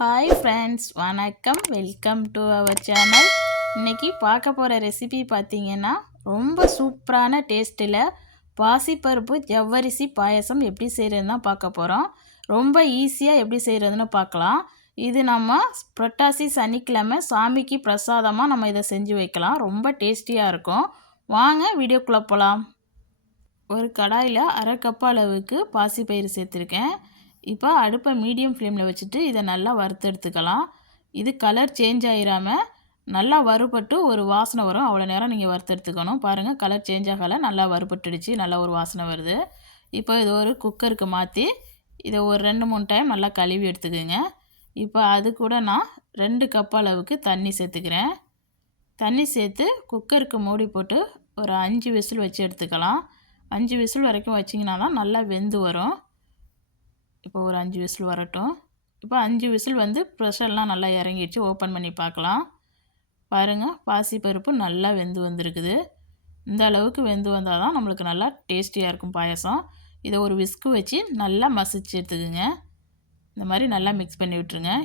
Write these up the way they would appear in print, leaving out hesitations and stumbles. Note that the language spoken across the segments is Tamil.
ஹாய் ஃப்ரெண்ட்ஸ், வணக்கம். Welcome to our channel. இன்றைக்கி பார்க்க போகிற ரெசிபி பார்த்திங்கன்னா ரொம்ப சூப்பரான டேஸ்ட்டில் பாசிப்பருப்பு ஜவ்வரிசி பாயசம் எப்படி செய்கிறதுன்னு தான் பார்க்க போகிறோம். ரொம்ப ஈஸியாக எப்படி செய்கிறதுன்னு பார்க்கலாம். இது நம்ம புரட்டாசி சனிக்கிழமை சாமிக்கு பிரசாதமாக நம்ம இதை செஞ்சு வைக்கலாம். ரொம்ப டேஸ்டியாக இருக்கும். வாங்க வீடியோக்குள்ளே போகலாம். ஒரு கடாயில் அரை கப் அளவுக்கு பாசிப்பயிறு சேர்த்துருக்கேன். இப்போ அடுப்பை மீடியம் ஃப்ளேமில் வச்சுட்டு இதை நல்லா வறுத்து எடுத்துக்கலாம். இது கலர் சேஞ்ச் ஆகிடாமல் நல்லா வறுபட்டு ஒரு வாசனை வரும். அவ்வளோ நேரம் நீங்கள் வறுத்து எடுத்துக்கணும். பாருங்கள், கலர் சேஞ்ச் ஆகலை, நல்லா வறுபட்டுடுச்சு, நல்லா ஒரு வாசனை வருது. இப்போ இது ஒரு குக்கருக்கு மாற்றி இதை ஒரு 2-3 டைம் நல்லா கழுவி எடுத்துக்கோங்க. இப்போ அது கூட நான் 2 கப் அளவுக்கு தண்ணி சேர்த்துக்கிறேன். தண்ணி சேர்த்து குக்கருக்கு மூடி போட்டு ஒரு 5 விசில் வச்சு எடுத்துக்கலாம். 5 விசில் வரைக்கும் வச்சிங்கன்னா தான் நல்லா வெந்து வரும். இப்போ ஒரு 5 விசில் வரட்டும். இப்போ 5 விசில் ப்ரெஷர்லாம் நல்லா இறங்கிடுச்சு. ஓப்பன் பண்ணி பார்க்கலாம். பாருங்கள், பாசிப்பருப்பு நல்லா வெந்து வந்திருக்குது. இந்த அளவுக்கு வெந்து வந்தால் தான் நம்மளுக்கு நல்லா டேஸ்டியாக இருக்கும் பாயசம். இதை ஒரு விஸ்கு வச்சு நல்லா மசிச்சு எடுத்துக்குங்க. இந்த மாதிரி நல்லா மிக்ஸ் பண்ணி விட்டுருங்க.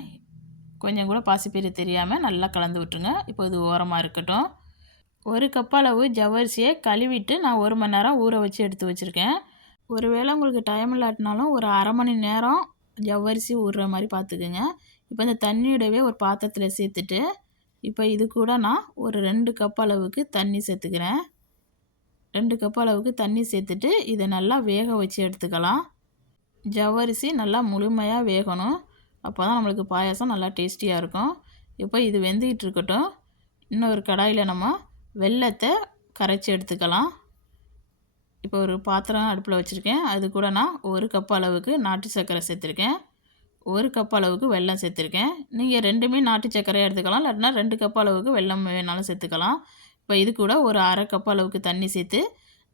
கொஞ்சம் கூட பாசிப்பயிறு தெரியாமல் நல்லா கலந்து விட்டுருங்க. இப்போ இது ஓரமாக இருக்கட்டும். ஒரு கப் அளவு ஜவ்வரிசியை கழுவிட்டு நான் 1 மணி நேரம் ஊற வச்சு எடுத்து வச்சுருக்கேன். ஒருவேளை உங்களுக்கு டைம் இல்லாட்டினாலும் ஒரு அரை மணி நேரம் ஜவ்வரிசி ஊறுற மாதிரி பார்த்துக்குங்க. இப்போ இந்த தண்ணியோடவே ஒரு பாத்திரத்தில் சேர்த்துட்டு இப்போ இது கூட நான் ஒரு 2 கப் அளவுக்கு தண்ணி சேர்த்துக்கிறேன். 2 கப் அளவுக்கு தண்ணி சேர்த்துட்டு இதை நல்லா வேக வச்சு எடுத்துக்கலாம். ஜவ்வரிசி நல்லா முழுமையாக வேகணும். அப்போ தான் நம்மளுக்கு பாயாசம் நல்லா டேஸ்டியாக இருக்கும். இப்போ இது வெந்துக்கிட்டு இருக்கட்டும். இன்னொரு கடாயில் நம்ம வெல்லத்தை கரைச்சி எடுத்துக்கலாம். இப்போ ஒரு பாத்திரம் அடுப்பில் வச்சுருக்கேன். அது கூட நான் 1 கப் அளவுக்கு நாட்டு சர்க்கரை சேர்த்துருக்கேன். 1 கப் அளவுக்கு வெல்லம் சேர்த்துருக்கேன். நீங்கள் 2மே நாட்டு சர்க்கரையாக எடுத்துக்கலாம், இல்லாட்டினா 2 கப் அளவுக்கு வெல்லம் வேணாலும் சேர்த்துக்கலாம். இப்போ இது கூட ஒரு அரை கப் அளவுக்கு தண்ணி சேர்த்து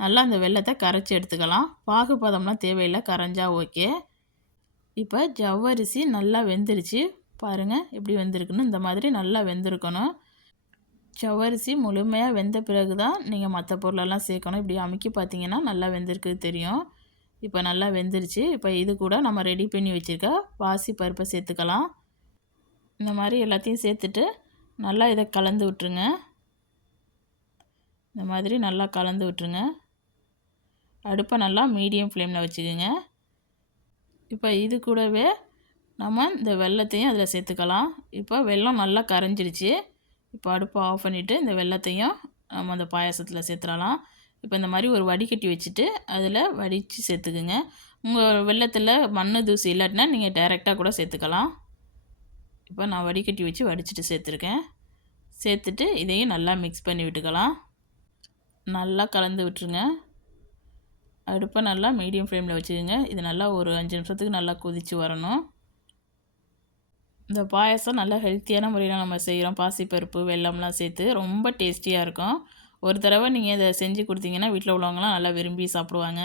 நல்லா அந்த வெல்லத்தை கரைச்சி எடுத்துக்கலாம். பாகுபதம்லாம் தேவையில்லை, கரைஞ்சா ஓகே. இப்போ ஜவ்வரிசி நல்லா வெந்துருச்சு. பாருங்கள் எப்படி வெந்திருக்குன்னு. இந்த மாதிரி நல்லா வெந்திருக்கணும். ஜவ்வரிசி முழுமையாக வெந்த பிறகு தான் நீங்கள் மற்ற பொருளெல்லாம் சேர்க்கணும். இப்படி அமுக்கி பார்த்தீங்கன்னா நல்லா வெந்திருக்குது தெரியும். இப்போ நல்லா வெந்துருச்சு. இப்போ இது கூட நம்ம ரெடி பண்ணி வச்சுருக்க பாசி பருப்பை சேர்த்துக்கலாம். இந்த மாதிரி எல்லாத்தையும் சேர்த்துட்டு நல்லா இதை கலந்து விட்டுருங்க. இந்த மாதிரி நல்லா கலந்து விட்டுருங்க. அடுப்பை நல்லா மீடியம் ஃப்ளேமில் வச்சுக்கோங்க. இப்போ இது கூடவே நம்ம இந்த வெல்லத்தையும் அதில் சேர்த்துக்கலாம். இப்போ வெல்லம் நல்லா கரைஞ்சிருச்சு. இப்போ அடுப்பை ஆஃப் பண்ணிவிட்டு இந்த வெல்லத்தையும் நம்ம அந்த பாயாசத்தில் சேர்த்துடலாம். இப்போ இந்த மாதிரி ஒரு வடிகட்டி வச்சுட்டு அதில் வடித்து சேர்த்துக்குங்க. உங்கள் வெல்லத்தில் மண் தூசி இல்லாட்டினா நீங்கள் டைரெக்டாக கூட சேர்த்துக்கலாம். இப்போ நான் வடிகட்டி வச்சு வடிச்சிட்டு சேர்த்துருக்கேன். சேர்த்துட்டு இதையும் நல்லா மிக்ஸ் பண்ணி விட்டுக்கலாம். நல்லா கலந்து விட்டுருங்க. அடுப்பை நல்லா மீடியம் ஃப்ளேமில் வச்சுக்கோங்க. இது நல்லா ஒரு 5 நிமிஷத்துக்கு நல்லா கொதித்து வரணும். இந்த பாயசம் நல்லா ஹெல்த்தியான முறையில் நம்ம செய்கிறோம். பாசிப்பருப்பு வெல்லம்லாம் சேர்த்து ரொம்ப டேஸ்டியாக இருக்கும். ஒரு தடவை நீங்கள் இதை செஞ்சு கொடுத்தீங்கன்னா வீட்டில் உள்ளவங்களாம் நல்லா விரும்பி சாப்பிடுவாங்க.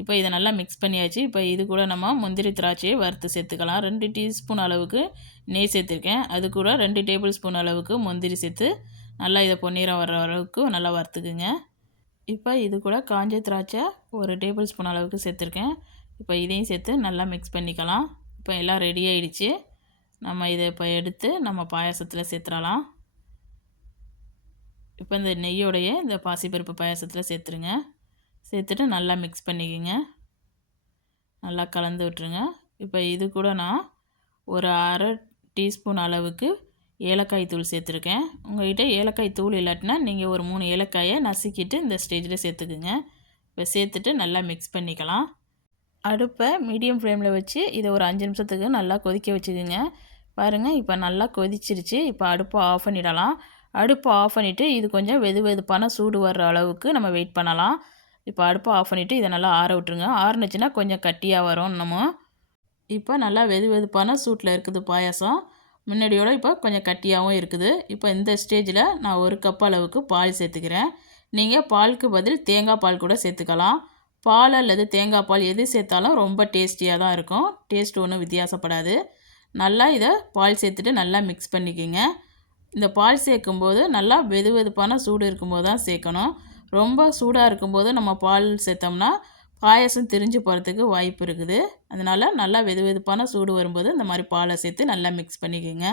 இப்போ இதை நல்லா மிக்ஸ் பண்ணியாச்சு. இப்போ இது கூட நம்ம முந்திரி திராட்சையை வறுத்து சேர்த்துக்கலாம். 2 டீஸ்பூன் அளவுக்கு நெய் சேர்த்துருக்கேன். அது கூட 2 டேபிள் ஸ்பூன் அளவுக்கு முந்திரி சேர்த்து நல்லா இதை பொன்னிறம் வர்ற அளவுக்கு நல்லா வறுத்துக்குங்க. இப்போ இது கூட காஞ்ச திராட்சை 1 டேபிள் ஸ்பூன் அளவுக்கு சேர்த்துருக்கேன். இப்போ இதையும் சேர்த்து நல்லா மிக்ஸ் பண்ணிக்கலாம். இப்போ எல்லாம் ரெடி ஆகிடுச்சு. நம்ம இதை இப்போ எடுத்து நம்ம பாயாசத்தில் சேர்த்துடலாம். இப்போ இந்த நெய்யோடைய இந்த பாசிப்பருப்பு பாயாசத்தில் சேர்த்துருங்க. சேர்த்துட்டு நல்லா மிக்ஸ் பண்ணிக்கோங்க. நல்லா கலந்து விட்டுருங்க. இப்போ இது கூட நான் ஒரு அரை டீஸ்பூன் அளவுக்கு ஏலக்காய் தூள் சேர்த்துருக்கேன். உங்கள்கிட்ட ஏலக்காய் தூள் இல்லாட்டினா நீங்கள் ஒரு 3 ஏலக்காயை நசுக்கிட்டு இந்த ஸ்டேஜில் சேர்த்துக்குங்க. இப்போ சேர்த்துட்டு நல்லா மிக்ஸ் பண்ணிக்கலாம். அடுப்பை மீடியம் ஃப்ளேமில் வச்சு இதை ஒரு 5 நிமிஷத்துக்கு நல்லா கொதிக்க வச்சுக்குங்க. பாருங்கள், இப்போ நல்லா கொதிச்சிருச்சு. இப்போ அடுப்பை ஆஃப் பண்ணிடலாம். அடுப்பை ஆஃப் பண்ணிவிட்டு இது கொஞ்சம் வெதுவெதுப்பான சூடு வர்ற அளவுக்கு நம்ம வெயிட் பண்ணலாம். இப்போ அடுப்பை ஆஃப் பண்ணிவிட்டு இதை நல்லா ஆற விட்டுருங்க. ஆறுனுச்சுன்னா கொஞ்சம் கட்டியாக வரும். இப்போ நல்லா வெதுவெதுப்பான சூட்டில் இருக்குது பாயாசம். முன்னாடியோட இப்போ கொஞ்சம் கட்டியாகவும் இருக்குது. இப்போ இந்த ஸ்டேஜில் நான் 1 கப் அளவுக்கு பால் சேர்த்துக்கிறேன். நீங்கள் பாலுக்கு பதில் தேங்காய் பால் கூட சேர்த்துக்கலாம். பால் அல்லது தேங்காய் பால் எது சேர்த்தாலும் ரொம்ப டேஸ்டியாக தான் இருக்கும். டேஸ்ட் ஒன்றும் வித்தியாசப்படாது. நல்லா இதை பால் சேர்த்துட்டு நல்லா மிக்ஸ் பண்ணிக்கோங்க. இந்த பால் சேர்க்கும்போது நல்லா வெதுவெதுப்பான சூடு இருக்கும்போது தான் சேர்க்கணும். ரொம்ப சூடாக இருக்கும்போது நம்ம பால் சேர்த்தோம்னா பாயாசம் திரிஞ்சு போகிறதுக்கு வாய்ப்பு இருக்குது. அதனால் நல்லா வெது வெதுப்பான சூடு வரும்போது இந்த மாதிரி பாலை சேர்த்து நல்லா மிக்ஸ் பண்ணிக்கோங்க.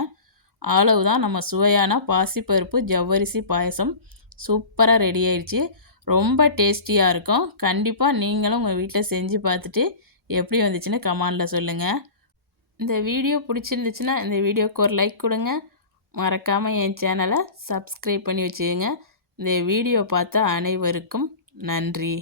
அவ்வளவுதான், நம்ம சுவையான பாசிப்பருப்பு ஜவ்வரிசி பாயாசம் சூப்பராக ரெடி ஆயிடுச்சு. ரொம்ப டேஸ்டியாக இருக்கும். கண்டிப்பாக நீங்களும் உங்கள் வீட்டில் செஞ்சு பார்த்துட்டு எப்படி வந்துச்சுன்னு கமெண்டில் சொல்லுங்கள். இந்த வீடியோ பிடிச்சிருந்துச்சுன்னா இந்த வீடியோவுக்கு ஒரு லைக் கொடுங்க. மறக்காமல் என் சேனலை சப்ஸ்கிரைப் பண்ணி வச்சுக்கோங்க. இந்த வீடியோ பார்த்த அனைவருக்கும் நன்றி.